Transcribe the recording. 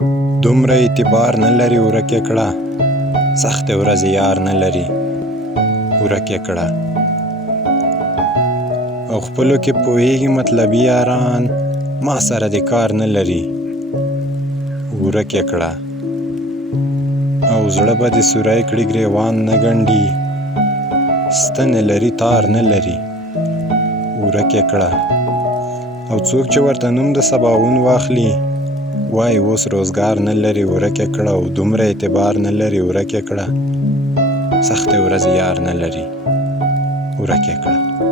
دومره اعتبار نه لري ورک یې کړه، سختې ورځې یار نه لري ورک یې کړه. او خپلو کې پوهېږي مطلبي یاران ما سره د کار نه لري ورک یې کړه. او زړه به د سوری کړي ګریوان نه ګنډي، ستنې لري تار نه لري ورک یې کړه. او څوک چې ورته نوم د سباوون واخلي وایي اوس روزګار نه لري ورک یې کړه. او دومره اعتبار نه لري ورک یې کړه، سختې ورځې یار نه لري ورک یې کړه.